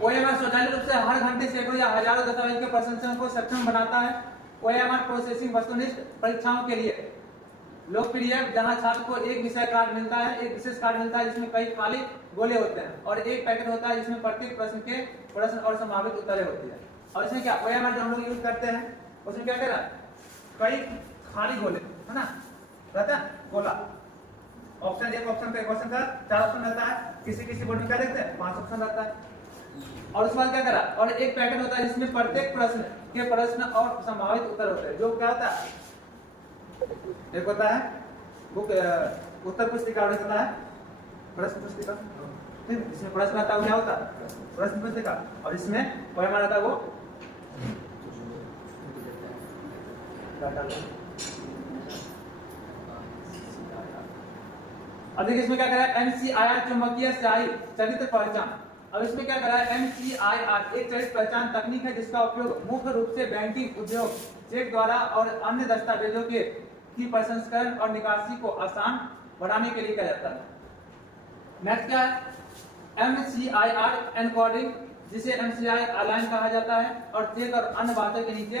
OMR स्वचालित रूप से हर घंटे सैकड़ों या हजारों दस्तावेज के प्रसंस्करण को सक्षम बनाता है। OMR प्रोसेसिंग वस्तुनिष्ठ परीक्षाओं के लिए लोकप्रिय, जहां छात्र को एक विषय कार्ड मिलता है, एक विशेष कार्ड मिलता है जिसमें कई खाली गोले होते हैं और एक पैकेट होता है जिसमें प्रत्येक प्रश्न और संभावित उत्तरें होती है। और इसमें क्या OMR जो हम लोग यूज करते हैं उसमें क्या कह रहा है, कई खाली गोले है ना, रहता है गोला, ऑप्शन एक ऑप्शन का, एक क्वेश्चन का 4 ऑप्शन रहता है, किसी बोर्ड में क्या देखते हैं 5 ऑप्शन रहता है। और उसके बाद क्या करा, और एक पैकेट होता है जिसमें प्रत्येक प्रश्न के प्रश्न और संभावित उत्तर होते हैं। जो क्या होता है, एक होता है बुक उत्तर पुस्तिका और एक होता है प्रश्न पुस्तिका। ठीक, इसमें प्रश्न आता है क्या होता है प्रश्न पुस्तिका, और इसमें OMR आता है वो अब देखिए इसमें क्या करा है, MCIR चुंबकीय स्याही चरित्र पहचान। अब इसमें क्या करा है, MCIR एक चरित्र पहचान तकनीक है जिसका उपयोग मुख्य रूप से बैंकिंग उद्योग, चेक द्वारा और अन्य दस्तावेजों की प्रसंस्करण और निकासी को आसान बनाने के लिए किया जाता है। नेक्स्ट क्या है, MCIR एनकोडिंग, जिसे MCIR अलाइन कहा जाता है और चेक और अन्य बातों के नीचे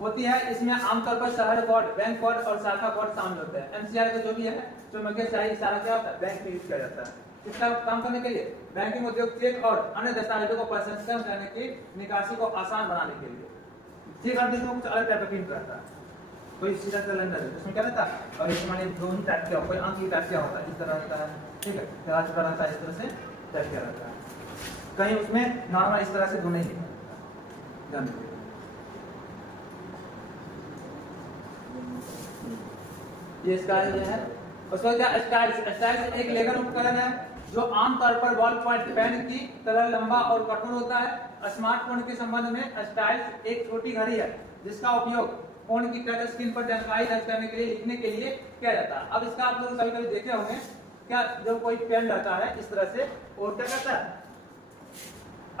होती है। इसमें आमतौर पर शहर कोड, बैंक कोड और शाखा कोड शामिल होते हैं। MCIR का जो भी है चुंबकीय स्याही सारा क्या होता है, बैंक में यूज किया जाता है। इसका काम करने के लिए बैंकिंग उद्योग, चेक और अन्य दस्तावेजों को प्रसंस्करण करने की निकासी को आसान बनाने के लिए। चेक आप देखो कुछ अलग टाइप का प्रिंट रहता है, कोई सीधा कैलेंडर है उसमें क्या रहता है, और इसमें दो ही टाइप का, कोई अंक ही टाइप का होता है, इस तरह रहता है, ठीक है, छोटा रहता है, इस तरह से टाइप किया रहता है। कहीं उसमें नॉर्मल इस तरह से दो नहीं है। ये स्टाइल जो है उसका क्या, स्टाइल एक लेखन उपकरण है जो आमतौर पर बॉल पॉइंट पेन की तरह लंबा और कठोर होता है। स्मार्टफोन के संबंध में स्टाइल एक छोटी घड़ी है जिसका उपयोग फोन की टच स्क्रीन पर जानकारी दर्ज करने के लिए, लिखने के लिए किया जाता है। अब इसका आप लोग कभी कभी देखे होंगे क्या, जब कोई पेन रहता है इस तरह से और क्या करता है,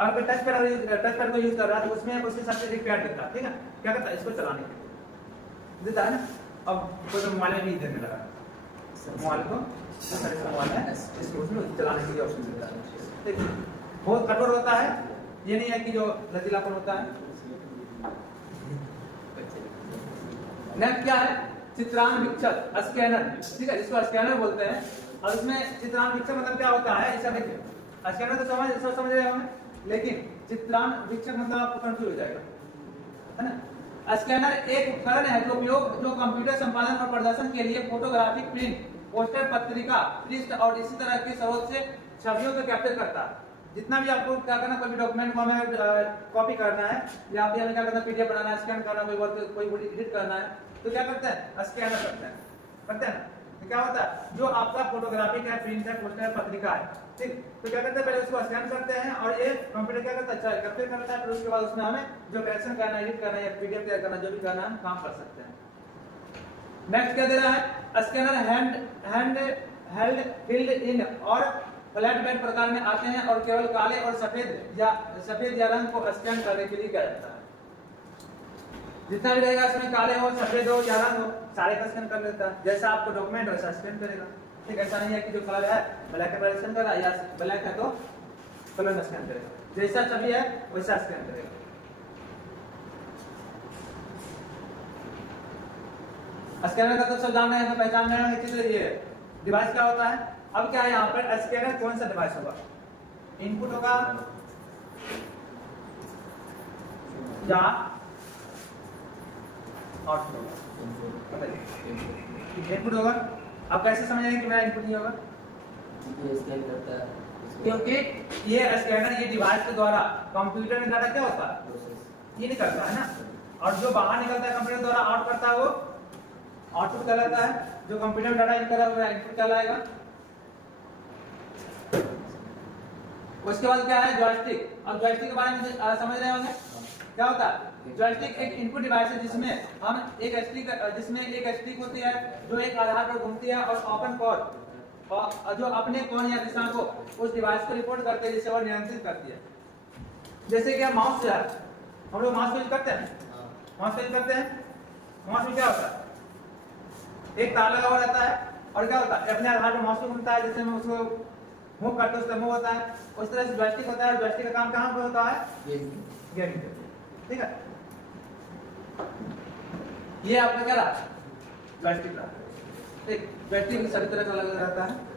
अगर टच पैड को यूज कर रहा है तो उसमें उसके साथ एक पैड देता है, ठीक है, क्या करता है, इसको चलाने के लिए देता है ना। अब कोई तो मोबाइल में भी देने लगा, मोबाइल को मोबाइल है इसको उसमें चलाने के लिए ऑप्शन देता है। देखिए बहुत कठोर होता है, ये नहीं है कि जो लचीलापन होता है। नेक्स्ट क्या है, चित्रांक वीक्षक स्कैनर, ठीक है, इसको स्कैनर बोलते हैं। और इसमें चित्रांक वीक्षक मतलब क्या होता है, ऐसा देखिए, स्कैनर तो समझ रहे होंगे, लेकिन चित्रांक वीक्षक मतलब आपको कंफ्यूज हो जाएगा, है ना। स्कैनर एक उपकरण है जो कंप्यूटर संपादन और प्रदर्शन के लिए फोटोग्राफिक, प्रिंट, पोस्टर, पत्रिका, पृष्ठ और इसी तरह के स्रोत से छवियों को कैप्चर करता है। जितना भी आपको क्या करना, कोई भी डॉक्यूमेंट को हमें कॉपी करना है या फिर हमें क्या करना, PDF बनाना है, स्कैन करना, कोई एडिट करना है, तो क्या करते हैं, स्कैनर करते हैं। तो क्या होता है, जो आपका फोटोग्राफिक है, प्रिंट है, पोस्टर है, पत्रिका है, ठीक, तो क्या करते हैं, पहले उसको स्कैन करते हैं और ये कंप्यूटर क्या करता है, कैप्चर करता है, फिर उसके बाद उसमें हमें जो करेक्शन करना है, एडिट करना है या PDF तैयार करना, जो भी करना है काम कर सकते हैं। नेक्स्ट क्या दे रहा है, स्कैनर हेल्ड फील्ड इन और फ्लैट पैड प्रकार में आते हैं और केवल काले और सफेद या रंग को स्कैन करने के लिए किया जाता है। जितना भी रहेगा इसमें काले हो, सफेद हो या रंग हो, सारे का स्कैन कर लेता है। जैसा आपको डॉक्यूमेंट वैसा स्कैन करेगा, ठीक, ऐसा नहीं है कि जो कलर है ब्लैक एंड व्हाइट स्कैन करेगा या ब्लैक है तो कलर में स्कैन करेगा, जैसा छवि है वैसा स्कैन करेगा। स्कैनर का तो सब जानना है, तो पहचान लेना है कि ये डिवाइस क्या होता है। अब क्या है, यहाँ पर स्कैनर कौन सा डिवाइस होगा, इनपुट होगा या आउटपुट होगा, इनपुट होगा। अब कैसे समझेंगे कि मेरा इनपुट नहीं होगा, क्योंकि ये स्कैनर, ये डिवाइस के द्वारा कंप्यूटर में डाटा क्या होता है, ये निकलता है ना, और जो बाहर निकलता है कंप्यूटर द्वारा आउट करता है वो आउटपुट कहलाता है। जो कंप्यूटर में डाटा इंटर हुआ है इनपुट कहलाएगा। उसके बाद क्या है, जॉयस्टिक। अब जॉयस्टिक के बारे में समझ रहे होंगे क्या होता है। जॉयस्टिक एक इनपुट डिवाइस है जिसमें हम जिसमें एक स्टिक होती है जो एक आधार पर घूमती है और ओपन कोड और जो अपने कोण या दिशा को उस डिवाइस को रिपोर्ट करके जिसे वो नियंत्रित करती है। जैसे कि माउस है, हम लोग माउस यूज करते हैं, माउस यूज करते हैं, माउस में क्या होता है, एक तार लगा हुआ रहता है और क्या होता है, अपने आधार पर माउस को घूमता है। जैसे मैं उसको मूव करते उस पर मूव होता है। उस तरह से जॉयस्टिक होता है, जॉयस्टिक का काम कहाँ पर होता है? गेमिंग पे। ठीक है, ये आपका क्या रहा? जॉयस्टिक रहा। ठीक, जॉयस्टिक सभी तरह का अलग रहता है।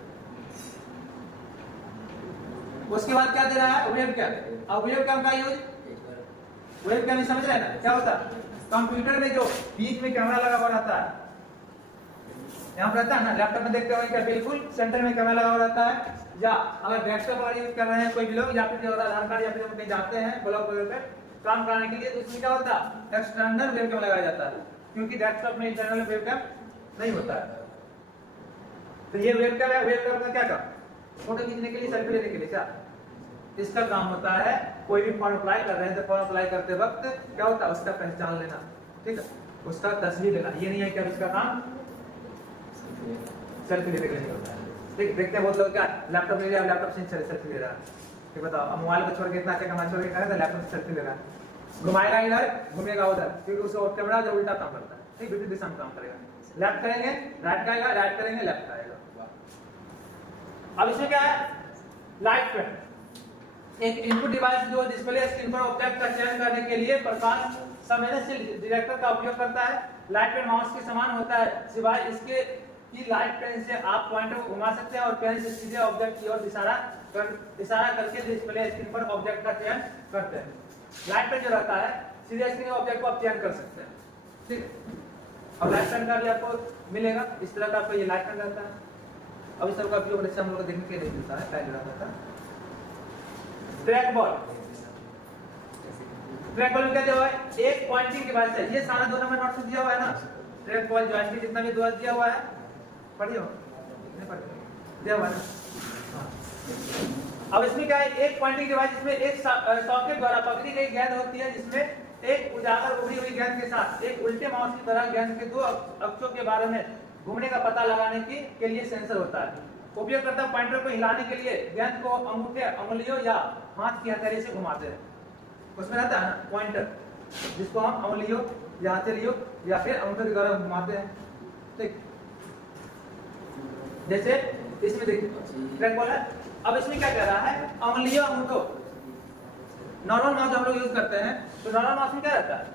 उसके बाद क्या दे रहा है? Webcam. अब वेब कैम का यूज, वेब कैम समझ रहे हैं ना क्या होता है? कंप्यूटर में जो बीच में कैमरा लगा हुआ रहता है, यहाँ पर रहता है ना, लैपटॉप में देखते हो क्या बिल्कुल सेंटर में कैमरा लगा हुआ रहता है। या अगर डेस्कटॉप वाला यूज कर रहे हैं कोई भी लोग, या फिर जो आधार कार्ड या फिर कहीं जाते हैं ब्लॉक वगैरह पे काम कराने के लिए, तो उसमें क्या होता है? एक्सटर्नल वेब कैम लगाया जाता है, क्योंकि डेस्कटॉप में इंटरनल वेब कैम नहीं होता है। तो ये वेब कैम है, वेब कैम का क्या काम? फोटो खींचने के लिए, सेल्फी लेने के लिए। क्या इसका काम होता है? कोई भी फॉर्म अप्लाई कर रहे हैं तो फॉर्म अप्लाई करते वक्त क्या होता है? उसका पहचान लेना, ठीक है, उसका तस्वीर लेना। ये नहीं है कि अब इसका काम सेल्फी लेने के लिए होता है। ठीक, देखते हैं बहुत लोग क्या लैपटॉप ले लिया, लैपटॉप से सेल्फी ले रहा है। ठीक, बताओ, अब मोबाइल को छोड़ के इतना अच्छा कमा छोड़ के कहा था लैपटॉप से सेल्फी ले रहा है। घुमाएगा इधर, घूमेगा उधर, क्योंकि उसका कैमरा जो उल्टा काम करता है। ठीक, विपरीत दिशा में काम करेगा। लेफ्ट करेंगे राइट जाएगा, राइट करेंगे लेफ्ट आएगा। अब इसमें क्या है? लाइट पेन, एक इनपुट डिवाइस जो डिस्प्ले स्क्रीन पर ऑब्जेक्ट का चयन करने के लिए प्रकाश संवेदनशील डिटेक्टर का उपयोग करता है। लाइट पेन माउस के समान होता है, सिवाय इसके कि लाइट पेन से आप पॉइंटर को घुमा सकते हैं और पेन से सीधे ऑब्जेक्ट की ओर इशारा करके डिस्प्ले स्क्रीन पर ऑब्जेक्ट का चयन करते हैं। लाइट पेन जो रहता है सीधे स्क्रीन ऑब्जेक्ट को आप चयन कर सकते हैं। ठीक, अब लाइट पेन का भी आपको मिलेगा, इस तरह का आपको ये लाइट पेन रहता है। अब इस तरह का उपयोग हम लोग को देखने के लिए मिलता है, पहले रहता था। ट्रैक बॉल, ट्रैक बॉल में क्या दिया हुआ है? एक पॉइंटिंग डिवाइस है। ये सारा 2 नंबर नोट से दिया हुआ है ना, ट्रैक बॉल जॉयस्टिक जितना भी दिया हुआ है, पढ़ियो नहीं पढ़ियो दिया हुआ है ना। अब इसमें क्या है? एक पॉइंटिंग डिवाइस, इसमें एक सॉकेट द्वारा पकड़ी गई गेंद होती है, जिसमें एक उजागर उभरी हुई गेंद के साथ एक उल्टे माउस की तरह गेंद के 2 अक्षों के बारे में घूमने का पता लगाने के लिए सेंसर होता है। उपयोगकर्ता पॉइंटर को हिलाने के लिए गेंद को अंगूठे, अंगुलियों या हाथ की हथेली से घुमाते हैं। उसमें रहता है ना पॉइंटर, जिसको हम अंगुलियों या हथेलियों या फिर अंगूठे के द्वारा घुमाते हैं। ठीक, जैसे इसमें देखिए ट्रैक बॉल है। अब इसमें क्या कह रहा है? अंगुलियों, अंगूठों। नॉर्मल माउस हम लोग यूज करते हैं, तो नॉर्मल माउस में क्या रहता है?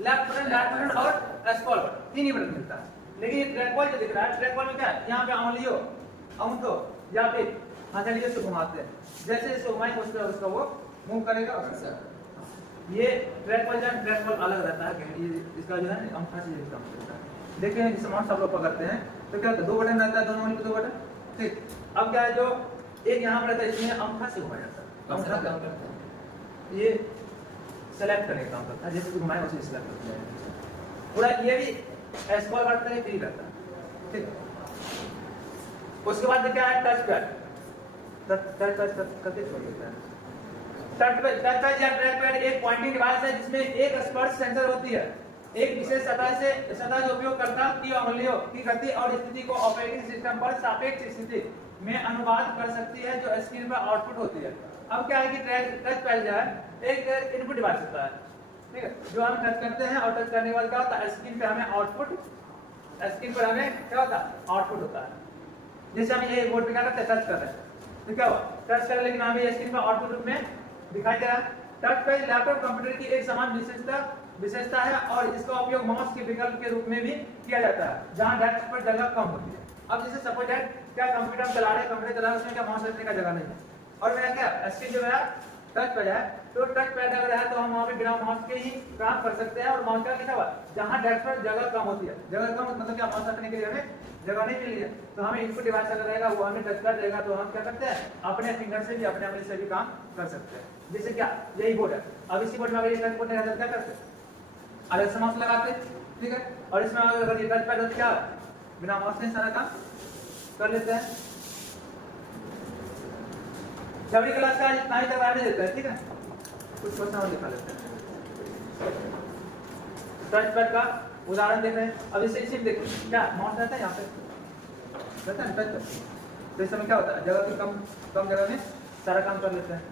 लेफ्ट बटन, राइट बटन और स्क्रॉल बटन, 3 ही बटन मिलता है। लेकिन ये ट्रैक बॉल जो दिख रहा है, ट्रैक बॉल में क्या है? यहाँ पे अंगुलियों, अंगूठों या फिर हथेलियों से घुमाते हैं। जैसे इसको घुमाएंगे उस पर उसका वो मूव करेगा। ये ट्रैक बॉल अलग रहता है, ये इसका जो है अंगूठा से काम करता है। देखिए जिस माउस सब लोग पकड़ते हैं तो क्या होता है? 2 बटन रहता है, दोनों पे 2 बटन। ठीक, अब क्या है? जो एक यहाँ पर रहता है, इसमें अंगूठा से घुमाया जाता है। अंगूठा काम करता है, ये सेलेक्ट करने का काम करता है, जैसे घुमाए उसे सेलेक्ट करता है पूरा। ये भी स्क्रॉल करता है, फ्री करता है। ठीक, उसके बाद क्या है? टच पैड, टच करके छोड़ देता है। टच पैड या ट्रैक पैड एक पॉइंटिंग डिवाइस है, जिसमें एक स्पर्श सेंसर होती है। एक विशेष सतह जो उपयोगकर्ता की अंगुलियों की गति और स्थिति को ऑपरेटिंग सिस्टम पर सापेक्ष स्थिति में अनुवाद कर सकती है, जो स्क्रीन पर आउटपुट होती है। अब क्या है कि टच पैड जो है एक इनपुट डिवाइस होता है, ठीक है, जो हम टच करते हैं और टच करने के बाद क्या होता है? स्क्रीन पे हमें आउटपुट, स्क्रीन पर हमें क्या होता है? आउटपुट होता है। जैसे हम ये बोर्ड पे क्या करते हैं? टच कर रहे हैं, तो क्या हुआ? टच कर, लेकिन हमें स्क्रीन पर आउटपुट रूप में दिखाई दे रहा है। टच पैड लैपटॉप कंप्यूटर की एक समान विशेषता है और इसका उपयोग माउस के विकल्प के रूप में भी किया जाता है, जहां डेस्क पर जगह कम होती है। अब जैसे सपोज दैट क्या कंप्यूटर चला रहे हैं, कंप्यूटर चला रहे हैं, उसमें क्या माउस रखने का जगह नहीं है, और मेरा क्या स्क्रीन जो मेरा टच पैड है, तो टच पैड अगर है तो हम वहां पे बिना माउस के ही काम कर सकते हैं। और माउस का लिखा हुआ जहां डेस्क पर जगह कम होती है, जगह कम मतलब क्या? माउस रखने के लिए हमें जगह नहीं मिली है, तो हमें इनपुट डिवाइस अगर रहेगा वो हमें टच पैड रहेगा, तो हम क्या करते हैं? अपने फिंगर से भी, अपने उंगली से भी काम कर सकते हैं। जैसे क्या यही बोर्ड है, अब इसी बोर्ड में अगर ये टच बोर्ड नहीं रहता क्या करते? अलग से माउस लगाते, ठीक है, और इसमें अगर ये टच पैड होता क्या? बिना माउस के सारा काम कर लेते हैं। छवि क्लास का इतना ही तक आने देता है, ठीक है, कुछ क्वेश्चन और दिखा लेते हैं। टच पैड का उदाहरण देख रहे हैं। अब इसे देखिए क्या माउस रहता है, यहाँ पे रहता है टच पैड, तो इस समय क्या होता है? जगह की कम जगह में सारा काम कर लेते हैं।